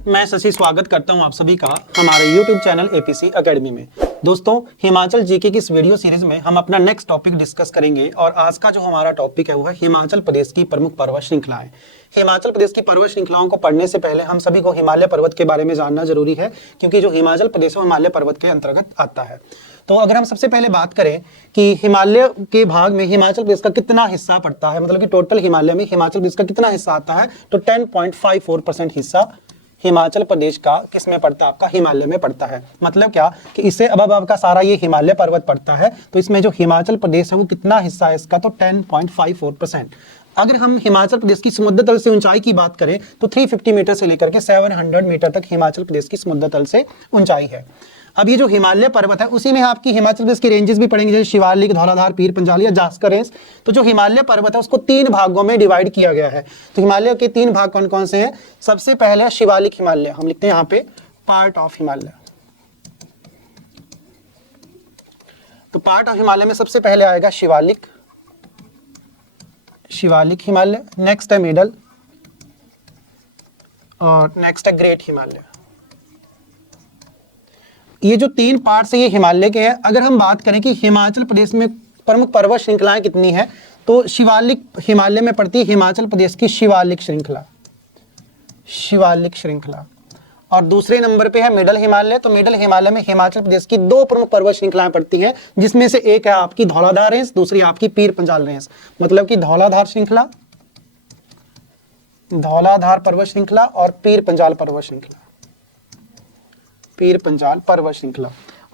मैं शशि स्वागत करता हूं आप सभी का हमारे YouTube चैनल एपीसी एकेडमी में। दोस्तों, हिमाचल जीके की इस वीडियो सीरीज में हम अपना नेक्स्ट टॉपिक डिस्कस करेंगे और आज का जो हमारा टॉपिक है वो है हिमाचल प्रदेश की प्रमुख पर्वत श्रृंखलाएं। हिमाचल प्रदेश की पर्वत श्रृंखलाओं को पढ़ने से पहले हम सभी को हिमालय पर्वत के बारे में जानना जरूरी है, क्योंकि जो हिमाचल प्रदेश है हिमालय पर्वत के अंतर्गत आता है। तो अगर हम सबसे पहले बात करें कि हिमालय के भाग में हिमाचल प्रदेश का कितना हिस्सा पड़ता है, मतलब कि टोटल हिमालय में हिमाचल प्रदेश का कितना हिस्सा आता है, तो 10.54% हिस्सा हिमाचल प्रदेश का किस में पड़ता है, आपका हिमालय में पड़ता है। मतलब क्या कि इससे अब आपका सारा ये हिमालय पर्वत पड़ता है, तो इसमें जो हिमाचल प्रदेश है वो कितना हिस्सा है इसका, तो 10.54%। अगर हम हिमाचल प्रदेश की समुद्र तल से ऊंचाई की बात करें तो 350 मीटर से लेकर के 700 मीटर तक हिमाचल प्रदेश की समुद्र तल से ऊंचाई है। अब ये जो हिमालय पर्वत है उसी में आपकी हिमाचल प्रदेश की रेंजेस भी पड़ेंगे, जैसे शिवालिक, धौलाधार, पीर पंजाल या जास्कर रेंज। तो जो हिमालय पर्वत है उसको 3 भागों में डिवाइड किया गया है। तो हिमालय के 3 भाग कौन कौन से हैं? सबसे पहले शिवालिक हिमालय, हम लिखते हैं यहाँ पे पार्ट ऑफ हिमालय। तो पार्ट ऑफ हिमालय में सबसे पहले आएगा शिवालिक हिमालय, नेक्स्ट है मिडल और नेक्स्ट है ग्रेट हिमालय। ये जो 3 पार्ट्स है ये हिमालय के हैं। अगर हम बात करें कि हिमाचल प्रदेश में प्रमुख पर्वत श्रृंखलाएं कितनी है, तो शिवालिक हिमालय में पड़ती है हिमाचल प्रदेश की शिवालिक श्रृंखला, और दूसरे नंबर पे है मिडल हिमालय। तो मिडल हिमालय में हिमाचल प्रदेश की 2 प्रमुख पर्वत श्रृंखलाएं पड़ती हैं, जिसमें से एक है आपकी धौलाधार रेंज, दूसरी आपकी पीर पंजाल रेंज। मतलब कि धौलाधार पर्वत श्रृंखला और पीर पंजाल पर्वत श्रृंखला।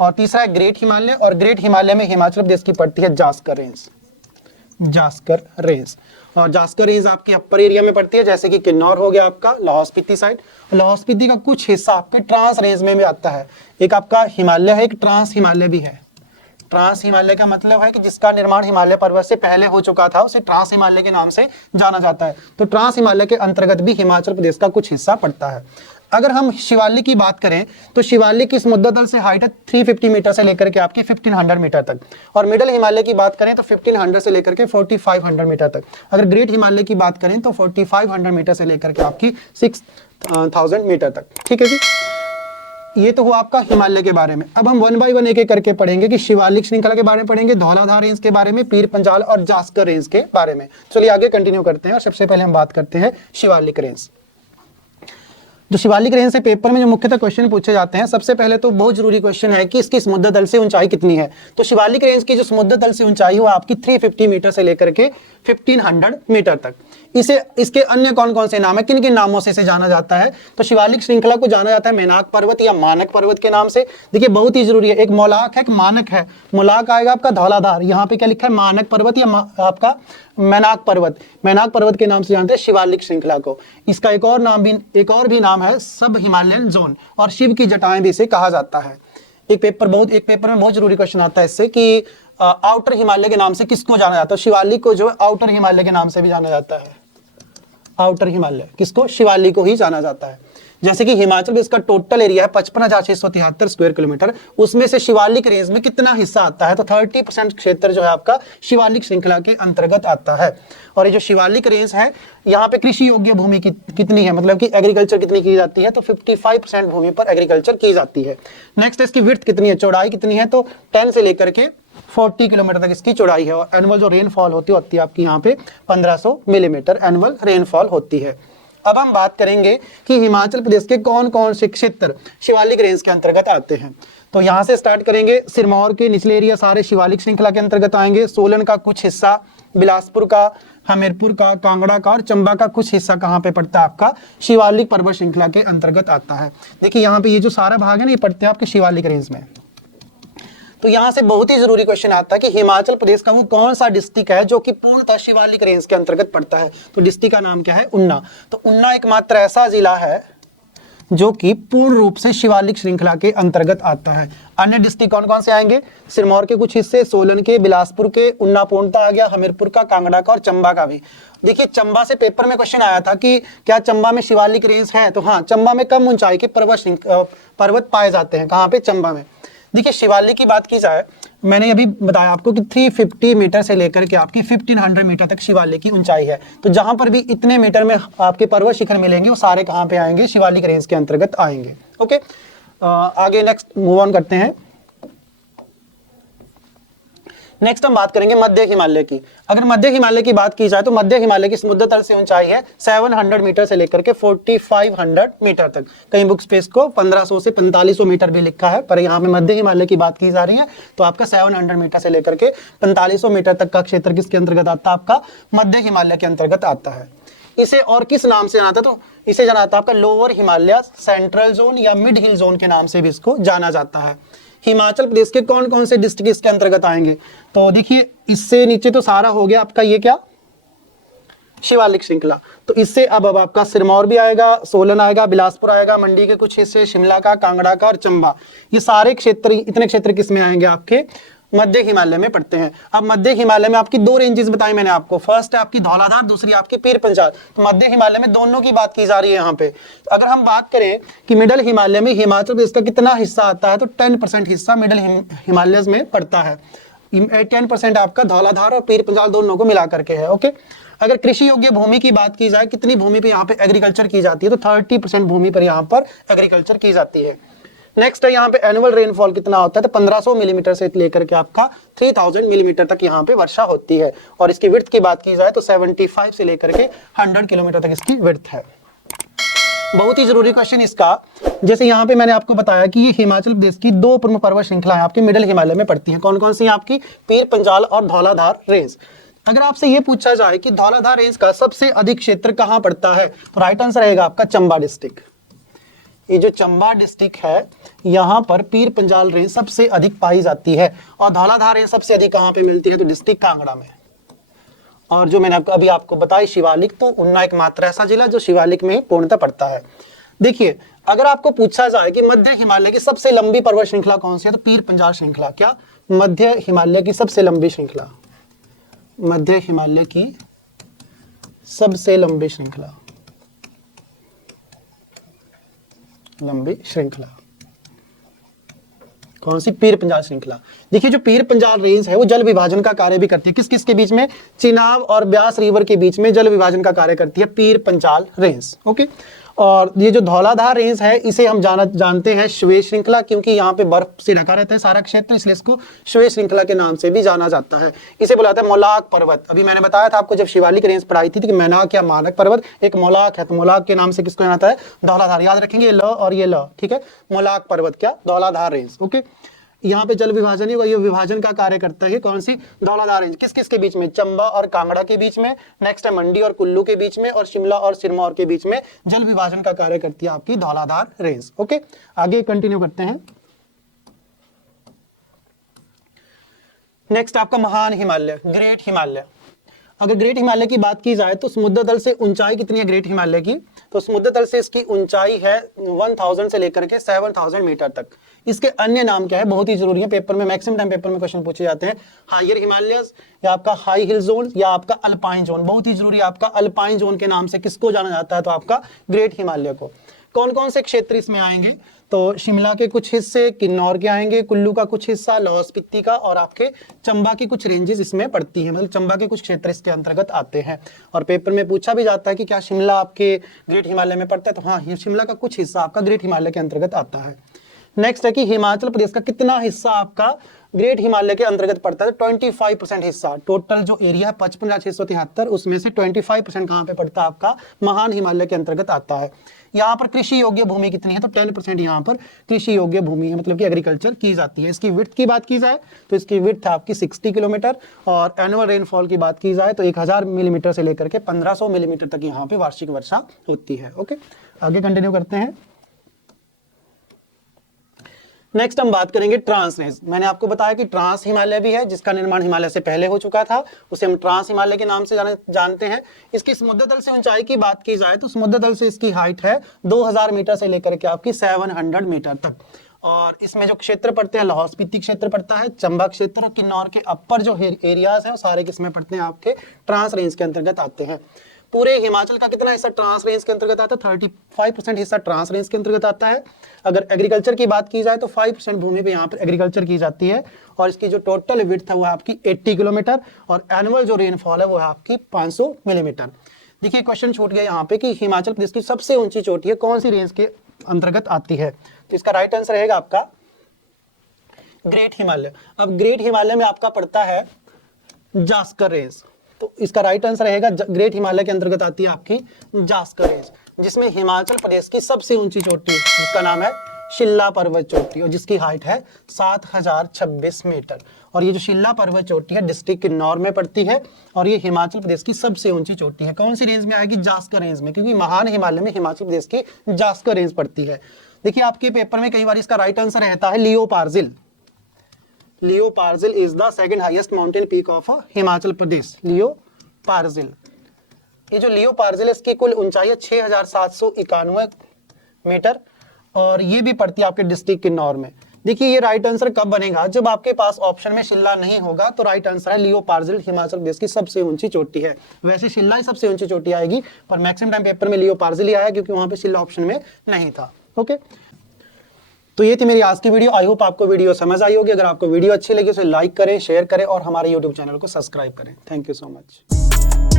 और तीसरा है ग्रेट हिमालय, और ग्रेट हिमालय में हिमाचल प्रदेश की पड़ती है जास्कर रेंज। और जास्कर रेंज आपके अपर एरिया में पड़ती है, जैसे कि किन्नौर हो गया आपका, लाहौल स्पीति साइड। लाहौल स्पीति का कुछ हिस्सा आपके ट्रांस रेंज में भी आता है। एक आपका हिमालय है, एक ट्रांस हिमालय भी है। ट्रांस हिमालय का मतलब है कि जिसका निर्माण हिमालय पर्वत से पहले हो चुका था, उसे ट्रांस हिमालय के नाम से जाना जाता है। तो ट्रांस हिमालय के अंतर्गत भी हिमाचल प्रदेश का कुछ हिस्सा पड़ता है। अगर हम शिवालिक की बात करें तो शिवालिक की समुद्र तल से हाइट है 350 मीटर से लेकर के आपकी 1500 मीटर तक, और मिडल हिमालय की बात करें तो 1500 से लेकर के 4500 मीटर तक। अगर ग्रेट हिमालय की बात करें तो 4500 मीटर से लेकर के आपकी 6000 मीटर तक। ठीक है जी, ये तो हुआ आपका हिमालय के बारे में। अब हम 1 बाय 1 एक करके पढ़ेंगे कि शिवालिक श्रृंखला के बारे में पढ़ेंगे, धौलाधार रेंज के बारे में, पीर पंजाल और जास्कर रेंज के बारे में। चलिए आगे कंटिन्यू करते हैं, और सबसे पहले हम बात करते हैं शिवालिक रेंज। जो शिवालिक रेंज से पेपर में जो मुख्यतः क्वेश्चन पूछे जाते हैं, सबसे पहले तो बहुत जरूरी क्वेश्चन है कि इसकी समुद्र तल से ऊंचाई कितनी है। तो शिवालिक रेंज की जो समुद्र तल से ऊंचाई वो आपकी 350 मीटर से लेकर के 1500 मीटर तक। इसके अन्य कौन कौन से नाम है, किन किन नामों से इसे जाना जाता है? तो शिवालिक श्रृंखला को जाना जाता है मैनाक पर्वत या मानक पर्वत के नाम से। देखिए बहुत ही जरूरी है, एक मौलाक है, एक मानक है। मौलाक आएगा आपका धौलाधार, यहाँ पे क्या लिखा है मानक पर्वत या आपका मैनाक पर्वत के नाम से जानते हैं शिवालिक श्रृंखला को। इसका एक और भी नाम है सब हिमालयन जोन, और शिव की जटाएं भी इसे कहा जाता है। एक पेपर में बहुत जरूरी क्वेश्चन आता है इससे कि आउटर हिमालय के नाम से किसको जाना जाता है? शिवालिक को जो आउटर हिमालय के नाम से भी जाना जाता है। आउटर हिमालय किसको? शिवालिक को ही जाना जाता है। जैसे कि हिमाचल प्रदेश का टोटल एरिया है 55,673 स्क्वायर किलोमीटर, उसमें से शिवालिक रेंज में कितना हिस्सा आता है? तो 30% क्षेत्र जो है आपका शिवालिक श्रृंखला के अंतर्गत आता है। और ये जो शिवालिक रेंज है, यहाँ पे कृषि योग्य भूमि कितनी है, मतलब कि एग्रीकल्चर कितनी की जाती है? तो 55% भूमि पर एग्रीकल्चर की जाती है। नेक्स्ट इसकी विड्थ कितनी है, चौड़ाई कितनी है? तो 10 से लेकर के 40 किलोमीटर तक इसकी चौड़ाई है। और एनुअल जो रेनफॉल होती है आपकी यहाँ पे 1500 मिलीमीटर एनुअल रेनफॉल होती है। अब हम बात करेंगे कि हिमाचल प्रदेश के कौन कौन से क्षेत्र शिवालिक रेंज के अंतर्गत आते हैं। तो यहाँ से स्टार्ट करेंगे, सिरमौर के निचले एरिया सारे शिवालिक श्रृंखला के अंतर्गत आएंगे। सोलन का कुछ हिस्सा, बिलासपुर का, हमीरपुर का, कांगड़ा का और चंबा का कुछ हिस्सा कहाँ पे पड़ता है? आपका शिवालिक पर्वत श्रृंखला के अंतर्गत आता है। देखिए यहाँ पे ये जो सारा भाग है ना, ये पड़ते हैं आपके शिवालिक रेंज में। तो यहाँ से बहुत ही जरूरी क्वेश्चन आता है कि हिमाचल प्रदेश का वो कौन सा डिस्ट्रिक्ट है जो कि पूर्णतः शिवालिक रेंज के अंतर्गत पड़ता है? तो डिस्ट्रिक्ट का नाम क्या है? ऊना। तो ऊना एकमात्र ऐसा जिला है जो कि पूर्ण रूप से शिवालिक श्रृंखला के अंतर्गत आता है। अन्य डिस्ट्रिक्ट कौन कौन से आएंगे? सिरमौर के कुछ हिस्से, सोलन के, बिलासपुर के, ऊना पूर्णतः आ गया, हमीरपुर का, कांगड़ा का और चंबा का भी। देखिए चंबा से पेपर में क्वेश्चन आया था कि क्या चंबा में शिवालिक रेंज है? तो हाँ, चंबा में कम ऊंचाई के पर्वत पाए जाते हैं। कहाँ पे? चंबा में। देखिए शिवालिक की बात की जाए, मैंने अभी बताया आपको कि 350 मीटर से लेकर के आपकी 1500 मीटर तक शिवालिक की ऊंचाई है। तो जहां पर भी इतने मीटर में आपके पर्वत शिखर मिलेंगे वो सारे कहां पे आएंगे, शिवालिक रेंज के अंतर्गत आएंगे। ओके, आगे नेक्स्ट मूव ऑन करते हैं। नेक्स्ट हम बात करेंगे मध्य हिमालय की। अगर मध्य हिमालय की बात की जाए तो मध्य हिमालय की समुद्र तल से ऊंचाई है 700 मीटर से लेकर के 4500 मीटर तक। कई बुक्स पे इसको 1500 से 4500 मीटर भी लिखा है, पर यहाँ पे मध्य हिमालय की बात की जा रही है तो आपका 700 मीटर से लेकर के 4500 मीटर तक का क्षेत्र किसके अंतर्गत आता है, आपका मध्य हिमालय के अंतर्गत आता है। इसे और किस नाम से जाना था, तो इसे जाना था आपका लोअर हिमालय, सेंट्रल जोन या मिड हिल जोन के नाम से भी इसको जाना जाता है। हिमाचल प्रदेश के कौन कौन से डिस्ट्रिक्ट इसके अंतर्गत आएंगे, तो देखिए इससे नीचे तो सारा हो गया आपका ये क्या, शिवालिक श्रृंखला। तो इससे अब आपका सिरमौर भी आएगा, सोलन आएगा, बिलासपुर आएगा, मंडी के कुछ हिस्से, शिमला का, कांगड़ा का और चंबा, ये सारे क्षेत्र, इतने क्षेत्र किसमें आएंगे, आपके मध्य हिमालय में पड़ते हैं। अब मध्य हिमालय में आपकी दो रेंजेस बताई मैंने आपको, फर्स्ट है आपकी धौलाधार, दूसरी आपकी पीर पंजाल। तो मध्य हिमालय में दोनों की बात की जा रही है यहाँ पे। अगर हम बात करें कि मिडल हिमालय में हिमाचल प्रदेश का कितना हिस्सा आता है, तो 10% हिस्सा मिडल हिमालय में पड़ता है। 10% आपका धौलाधार और पीर पंजाल दोनों को मिला करके है। ओके, अगर कृषि योग्य भूमि की बात की जाए, कितनी भूमि पे यहाँ पे एग्रीकल्चर की जाती है, तो 30% भूमि पर यहाँ पर एग्रीकल्चर की जाती है। नेक्स्ट है यहाँ पे एनुअल रेनफॉल कितना होता है, तो 1500 मिलीमीटर से लेकर के आपका 3000 मिलीमीटर तक यहाँ पे वर्षा होती है। और इसकी विड्थ की बात की जाए तो 75 से लेकर के 100 किलोमीटर तक इसकी विड्थ है। बहुत ही जरूरी क्वेश्चन इसका, जैसे यहाँ पे मैंने आपको बताया कि ये हिमाचल प्रदेश की दो प्रमुख पर्वत श्रृंखलाएं आपके मिडल हिमालय में पड़ती हैं। कौन कौन सी, आपकी पीर पंजाल और धौलाधार रेंज। अगर आपसे ये पूछा जाए कि धौलाधार रेंज का सबसे अधिक क्षेत्र कहाँ पड़ता है, तो राइट आंसर रहेगा आपका चंबा डिस्ट्रिक्ट। ये जो चंबा डिस्ट्रिक्ट है, यहाँ पर पीर पंजाल रेंज सबसे अधिक पाई जाती है। और धौलाधार रेंज सबसे अधिक कहाँ पे मिलती है, तो डिस्ट्रिक्ट कांगड़ा में। और जो मैंने अभी आपको बताई शिवालिक, तो उन्ना एकमात्र ऐसा जिला जो शिवालिक में पूर्णतः पड़ता है। देखिए अगर आपको पूछा जाए कि मध्य हिमालय की सबसे लंबी पर्वत श्रृंखला कौन सी है, तो पीर पंजाल श्रृंखला। क्या, मध्य हिमालय की सबसे लंबी श्रृंखला, मध्य हिमालय की सबसे लंबी श्रृंखला, लंबी श्रृंखला कौन सी, पीर पंजाल श्रृंखला। देखिए जो पीर पंजाल रेंज है वो जल विभाजन का कार्य भी करती है। किस किस के बीच में, चिनाब और ब्यास रिवर के बीच में जल विभाजन का कार्य करती है पीर पंजाल रेंज। ओके, और ये जो धौलाधार रेंज है इसे हम जानते हैं श्वेत श्रृंखला, क्योंकि यहाँ पे बर्फ से ढका रहता है सारा क्षेत्र, इसलिए इसको श्वेत श्रृंखला के नाम से भी जाना जाता है। इसे बुलाता है मोलाक पर्वत। अभी मैंने बताया था आपको जब शिवालिक रेंज पढ़ाई थी कि मैनाक या मानक पर्वत एक मोलाक है, तो मोलाक के नाम से किसको जाना जाता है, धौलाधार। याद रखेंगे ल और ये ल, ठीक है, मोलाक पर्वत क्या, धौलाधार रेंज। ओके, यहाँ पे जल विभाजन ही, ये विभाजन का कार्य करता है कौन सी, धौलाधार रेंज। किस किस के बीच में, चंबा और कांगड़ा के बीच में, नेक्स्ट है मंडी और कुल्लू के बीच में, और शिमला और सिरमौर के बीच में जल विभाजन का कार्य करती है आपकी धौलाधार रेंज। ओके, आगे कंटिन्यू करते हैं। नेक्स्ट आपका महान हिमालय, ग्रेट हिमालय। अगर ग्रेट हिमालय की बात की जाए तो समुद्र तल से ऊंचाई कितनी है ग्रेट हिमालय की, तो समुद्र तल से इसकी ऊंचाई है 1000 से लेकर के 7000 मीटर तक। इसके अन्य नाम क्या है, बहुत ही जरूरी है, पेपर में मैक्सिमम टाइम पेपर में क्वेश्चन पूछे जाते हैं। हायर हिमालयस या आपका हाई हिल जोन या आपका अल्पाइन जोन। बहुत ही जरूरी है, आपका अल्पाइन जोन के नाम से किसको जाना जाता है, तो आपका ग्रेट हिमालय को। कौन कौन से क्षेत्र इसमें आएंगे, तो शिमला के कुछ हिस्से, किन्नौर के आएंगे, कुल्लू का कुछ हिस्सा, लाहौल स्पीति का, और आपके चंबा की कुछ रेंजेस इसमें पड़ती हैं, मतलब चंबा के कुछ क्षेत्र इसके अंतर्गत आते हैं। और पेपर में पूछा भी जाता है कि क्या शिमला आपके ग्रेट हिमालय में पड़ता है, तो हाँ, ये शिमला का कुछ हिस्सा आपका ग्रेट हिमालय के अंतर्गत आता है। नेक्स्ट है कि हिमाचल प्रदेश का कितना हिस्सा आपका ग्रेट हिमालय के अंतर्गत पड़ता है, 25% हिस्सा। टोटल जो एरिया है 55,673, उसमें से 25% कहाँ पे पड़ता है, आपका महान हिमालय के अंतर्गत आता है। यहाँ पर कृषि योग्य भूमि कितनी है, तो 10% यहाँ पर कृषि योग्य भूमि है, मतलब कि एग्रीकल्चर की जाती है। इसकी विड्थ की बात की जाए तो इसकी विड्थ है आपकी 60 किलोमीटर, और एनुअल रेनफॉल की बात की जाए तो 1000 मिलीमीटर से लेकर के 1500 मिलीमीटर तक यहाँ पे वार्षिक वर्षा होती है। ओके, आगे कंटिन्यू करते हैं। नेक्स्ट हम बात करेंगे ट्रांस रेंज। मैंने आपको बताया कि ट्रांस हिमालय भी है, जिसका निर्माण हिमालय से पहले हो चुका था, उसे हम ट्रांस हिमालय के नाम से जानते हैं। इसकी समुद्र तल से ऊंचाई की बात की जाए तो समुद्र तल से इसकी हाइट है 2000 मीटर से लेकर के आपकी 700 मीटर तक। और इसमें जो क्षेत्र पड़ते हैं, लाहौल स्पीति क्षेत्र पड़ता है, चंबा क्षेत्र और किन्नौर के अपर जो एरियाज है वो सारे किसमें पड़ते हैं, आपके ट्रांस रेंज के अंतर्गत आते हैं। पूरे हिमाचल का कितना हिस्सा ट्रांस रेंज के अंतर्गत आता है? 35% हिस्सा ट्रांस रेंज के अंतर्गत आता है। अगर एग्रीकल्चर की बात की जाए तो 5% भूमि पे यहाँ पर एग्रीकल्चर की जाती है, और इसकी जो टोटल विड्थ है वो है आपकी 80 किलोमीटर, और एनुअल जो रेनफॉल है वो है आपकी 500 मिलीमीटर। देखिए क्वेश्चन छूट गया यहाँ पे कि हिमाचल प्रदेश की सबसे ऊंची चोटी है कौन सी रेंज के अंतर्गत आती है? तो इसका राइट आंसर रहेगा आपका ग्रेट हिमालय। अब ग्रेट हिमालय में आपका पड़ता है जास्कर रेंज, तो इसका राइट आंसर रहेगा ग्रेट हिमालय के अंतर्गत आती है आपकी जास्कर रेंज, जिसमें हिमाचल प्रदेश की सबसे ऊंची चोटी जिसका नाम है शिल्ला पर्वत चोटी, और जिसकी हाइट है 7026 मीटर। और ये जो शिल्ला पर्वत चोटी है डिस्ट्रिक्ट किन्नौर में पड़ती है, और ये हिमाचल प्रदेश की सबसे ऊंची चोटी है। कौन सी रेंज में आएगी? जास्कर रेंज में, क्योंकि महान हिमालय में हिमाचल प्रदेश की जास्कर रेंज पड़ती है। देखिए आपके पेपर में कई बार इसका राइट आंसर रहता है Leo Pargil. Leo Pargil is the second highest mountain peak of Himachal Pradesh, Leo Pargil. ये जो लियोपार्जिल है इसकी कुल ऊंचाई है 6791 मीटर, और ये भी पड़ती है आपके डिस्ट्रिक्ट किन्नौर में। देखिए ये राइट आंसर कब बनेगा? जब आपके पास ऑप्शन में शिल्ला नहीं होगा, तो राइट आंसर है लियोपार्जिल हिमाचल प्रदेश की सबसे ऊंची चोटी है। वैसे शिल्ला ही सबसे ऊंची चोटी आएगी, पर मैक्सिमम टाइम पेपर में लियोपार्जिल ही आया क्योंकि वहां पे शिल्ला ऑप्शन में नहीं था। ओके, तो ये थी मेरी आज की वीडियो। आई होप आपको वीडियो समझ आई होगी। अगर आपको वीडियो अच्छी लगी तो लाइक करें, शेयर करें और हमारे यूट्यूब चैनल को सब्सक्राइब करें। Thank you so much.